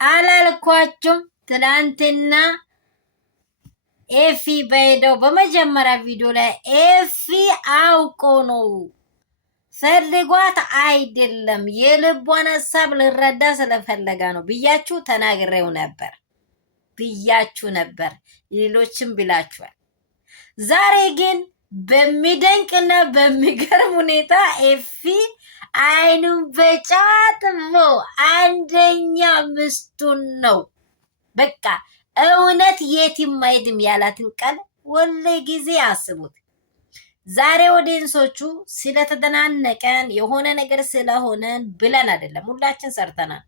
አላልኳችሁም? ትላንትና ኤፊ በሄደው በመጀመሪያ ቪዲዮ ላይ ኤፊ አውቆ ነው ፈልጓት አይደለም፣ የልቧን ሀሳብ ልረዳ ስለፈለጋ ነው ብያችሁ ተናግሬው ነበር ብያችሁ ነበር። ሌሎችም ብላችኋል። ዛሬ ግን በሚደንቅና በሚገርም ሁኔታ ኤፊ አይኑን በጫጥፎ አንደኛ ምስቱን ነው በቃ እውነት የትም አይድም ያላትን ቃል ወለ ጊዜ አስቡት። ዛሬ ኦዲየንሶቹ ስለተደናነቀን የሆነ ነገር ስለሆነን ብለን አይደለም፣ ሁላችን ሰርተናል።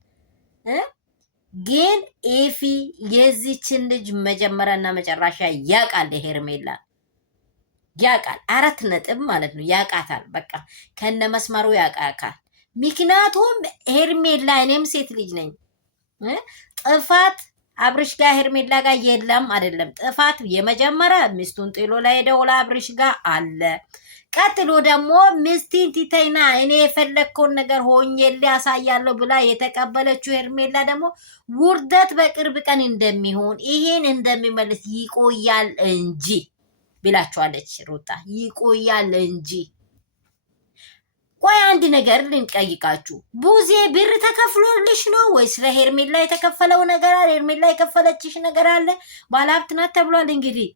ግን ኤፊ የዚችን ልጅ መጀመሪያና መጨረሻ ያቃል። ሄርሜላ ያቃል። 4 ነጥብ ማለት ነው። ያቃታል። በቃ ከነ መስመሩ ያቃካል። ምክንያቱም ሄርሜላ እኔም ሴት ልጅ ነኝ። ጥፋት አብርሽ ጋር ሄርሜላ ጋር የለም አይደለም። ጥፋት የመጀመሪያ ሚስቱን ጥሎ ላይ ሄደው አብርሽ ጋር አለ። ቀጥሎ ደግሞ ሚስቲን ቲተይና እኔ የፈለግከውን ነገር ሆኜልህ ያሳያለሁ ብላ የተቀበለችው ሄርሜላ ደግሞ ውርደት በቅርብ ቀን እንደሚሆን ይሄን እንደሚመልስ ይቆያል እንጂ ብላችኋለች ሩታ። ይቆያል እንጂ። ቆይ አንድ ነገር ልንጠይቃችሁ። ቡዜ ብር ተከፍሎልሽ ነው ወይስ ለሄርሜላ የተከፈለው ነገር አለ? ሄርሜላ የከፈለችሽ ነገር አለ? ባለሀብት ናት ተብሏል። እንግዲህ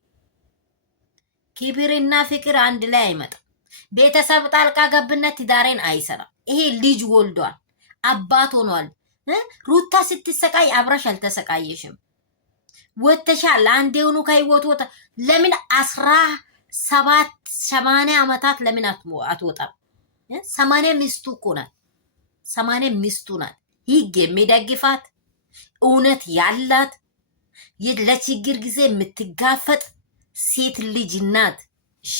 ክብርና ፍቅር አንድ ላይ አይመጣም። ቤተሰብ ጣልቃ ገብነት ትዳሬን አይሰራም። ይሄ ልጅ ወልዷል፣ አባት ሆኗል። ሩታ ስትሰቃይ አብረሽ አልተሰቃየሽም። ወተሻል። አንዴውኑ ከህይወት ወጣ። ለምን 80 ዓመታት ለምን አትወጣም? 80 ሚስቱ እኮ ናት። 80 ሚስቱ ናት። ህግ የሚደግፋት እውነት ያላት ለችግር ጊዜ የምትጋፈጥ ሴት ልጅ ናት። እሺ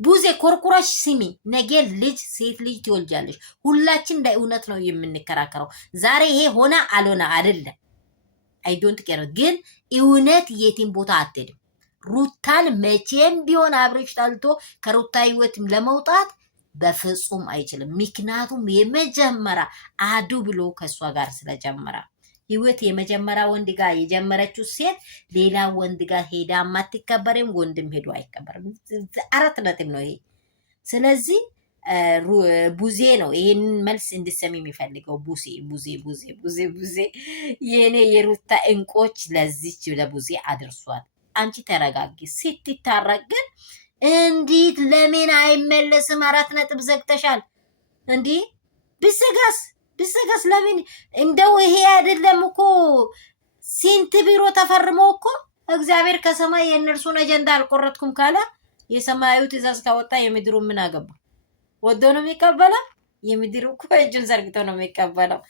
ቡዜ ኮርኩራሽ ስሚ፣ ነገ ልጅ ሴት ልጅ ትወልጃለሽ። ሁላችን ለእውነት ነው የምንከራከረው። ዛሬ ይሄ ሆነ አልሆነ አይደለም፣ አይ ዶንት ኬር። ግን እውነት የትም ቦታ አትሄድም። ሩታን መቼም ቢሆን አብርሽ ጠልቶ ከሩታ ህይወት ለመውጣት በፍጹም አይችልም። ምክንያቱም የመጀመሪያ አዱ ብሎ ከሷ ጋር ስለጀመረ ህይወት የመጀመሪያ ወንድ ጋር የጀመረችው ሴት ሌላ ወንድ ጋር ሄዳ ማትከበርም፣ ወንድም ሄዶ አይከበርም። 4 ነጥብ ነው ይሄ። ስለዚህ ቡዜ ነው ይሄን መልስ እንድሰሚ የሚፈልገው። ቡዜ ቡዜ ቡዜ ቡዜ ቡዜ የኔ የሩታ እንቆች ለዚች ለቡዜ አድርሷል። አንቺ ተረጋጊ። ስትታረቅ ግን እንዴት ለምን አይመለስም? 4 ነጥብ ዘግተሻል። እንዲህ ብስጋስ ለምን እንደው ይሄ አይደለም እኮ ስንት ቢሮ ተፈርሞ እኮ እግዚአብሔር ከሰማይ የእነርሱን አጀንዳ አልቆረጥኩም ካለ የሰማያዊ ትእዛዝ ካወጣ የምድሩ ምን አገባ? ወዶ ነው የሚቀበለው። የምድሩ እኮ እጁን ዘርግቶ ነው የሚቀበለው።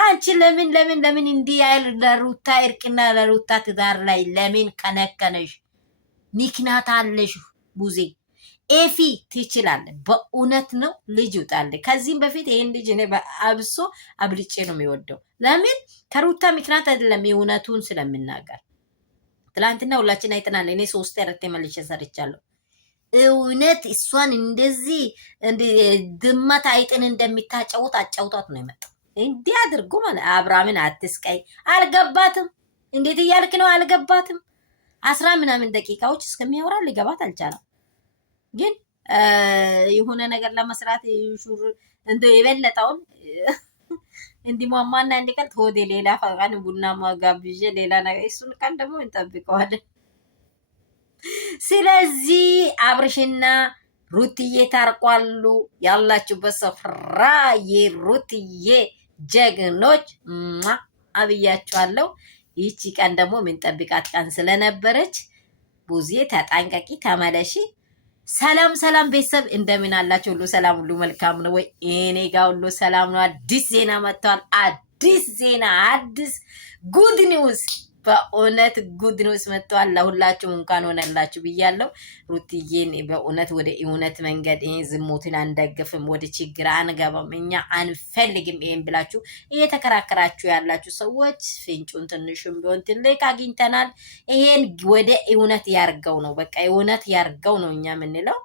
አንቺ ለምን እንዲህ ያህል ለሩታ እርቅና ለሩታ ትዳር ላይ ለምን ከነከነሽ? ምክንያት አለሽ ቡዜ። ኤፊ ትችላለ። በእውነት ነው ልጅ ይውጣል። ከዚህም በፊት ይሄን ልጅ እኔ አብሶ አብልጬ ነው የሚወደው። ለምን ከሩታ ምክንያት አይደለም፣ የእውነቱን ስለምናገር። ትላንትና ሁላችን አይተናል። እኔ 3 መልሼ ሰርቻለሁ። እውነት እሷን እንደዚህ ድመት አይጥን እንደሚታጨውት አጫውቷት ነው የመጣው። እንዲህ አድርጎ ማለት አብርሃምን አትስቀይ። አልገባትም። እንዴት እያልክ ነው? አልገባትም። 10 ምናምን ደቂቃዎች እስከሚያወራ ሊገባት አልቻለም። ግን የሆነ ነገር ለመስራት ሹር እንደ የበለጠውን እንዲሟሟና እንዲቀልጥ ሆዴ ሌላ ፈቃን ቡና ማጋብዤ ሌላ ነገር እሱን ቀን ደግሞ እንጠብቀዋለን። ስለዚህ አብርሽና ሩትዬ ታርቋሉ። ያላችሁበት ስፍራ የሩትዬ ጀግኖች አብያችኋለሁ። ይቺ ቀን ደግሞ የምንጠብቃት ቀን ስለነበረች ቡዜ ተጠንቀቂ፣ ተመለሺ። ሰላም ቤተሰብ እንደምን አላችሁ? ሁሉ ሰላም፣ ሁሉ መልካም ነው ወይ? እኔ ጋር ሁሉ ሰላም ነው። አዲስ ዜና መጥቷል። አዲስ ዜና፣ አዲስ ጉድ ኒውስ፣ በእውነት ጉድ ኒውስ መጥቷል። ለሁላችሁም እንኳን ሆነላችሁ ብያለሁ። ሩትዬን በእውነት ወደ እውነት መንገድ ዝሙትን አንደግፍም፣ ወደ ችግር አንገባም፣ እኛ አንፈልግም ይሄን ብላችሁ እየተከራከራችሁ ያላችሁ ሰዎች ፍንጩን ትንሹም ቢሆን ትልቅ አግኝተናል። ይሄን ወደ እውነት ያርገው ነው፣ በቃ እውነት ያርገው ነው እኛ የምንለው።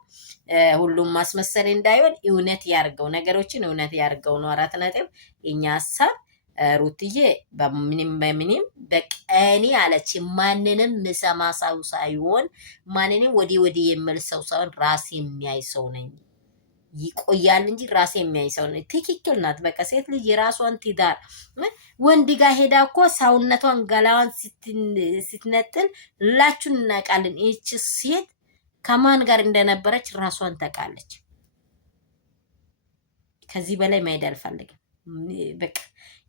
ሁሉም ማስመሰል እንዳይሆን እውነት ያርገው፣ ነገሮችን እውነት ያርገው ነው። 4 ነጥብ የኛ ሀሳብ። ሩትዬ በምንም በቀኒ አለች። ማንንም ምሰማ ሰው ሳይሆን ማንንም ወዲህ የሚል ሰው ሳይሆን ራሴ የሚያይ ሰው ነኝ። ይቆያል እንጂ ራሴ የሚያይ ሰው ነኝ። ትክክል ናት። በቃ ሴት ልጅ የራሷን ትዳር ወንድ ጋር ሄዳ እኮ ሰውነቷን ገላዋን ስትነጥል ሁላችሁን እናውቃለን። ይህች ሴት ከማን ጋር እንደነበረች ራሷን ታውቃለች። ከዚህ በላይ መሄድ አልፈልግም። በቃ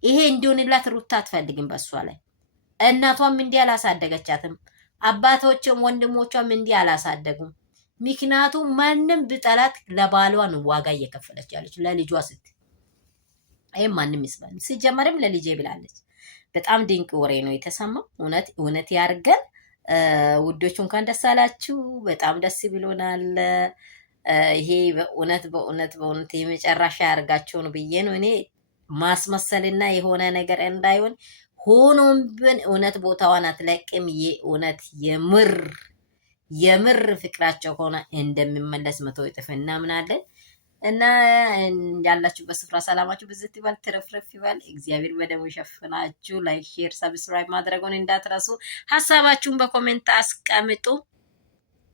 ይሄ እንዲሆንላት ሩታ አትፈልግም። በሷ ላይ እናቷም እንዲህ አላሳደገቻትም። አባቶችም ወንድሞቿም እንዲህ አላሳደጉም። ምክንያቱም ማንም ብጠላት ለባሏን ዋጋ እየከፈለች ያለች ለልጇ ስት ይሄም ማንም ይስባል። ሲጀመርም ለልጄ ብላለች። በጣም ድንቅ ወሬ ነው የተሰማው። እውነት ያርገን። ውዶቹ እንኳን ደስ አላችሁ። በጣም ደስ ብሎናል። ይሄ በእውነት የመጨረሻ ያርጋቸው ነው ብዬ ነው እኔ ማስመሰልና የሆነ ነገር እንዳይሆን። ሆኖም ግን እውነት ቦታዋን አትለቅም። የእውነት የምር ፍቅራቸው ሆነ እንደሚመለስ 100 እጥፍ እናምናለን። እና ያላችሁበት ስፍራ ሰላማችሁ ብዝት ይበል፣ ትረፍረፍ ይበል። እግዚአብሔር በደሙ ይሸፍናችሁ። ላይክ፣ ሼር፣ ሰብስክራይብ ማድረጉን እንዳትረሱ። ሀሳባችሁን በኮሜንት አስቀምጡ።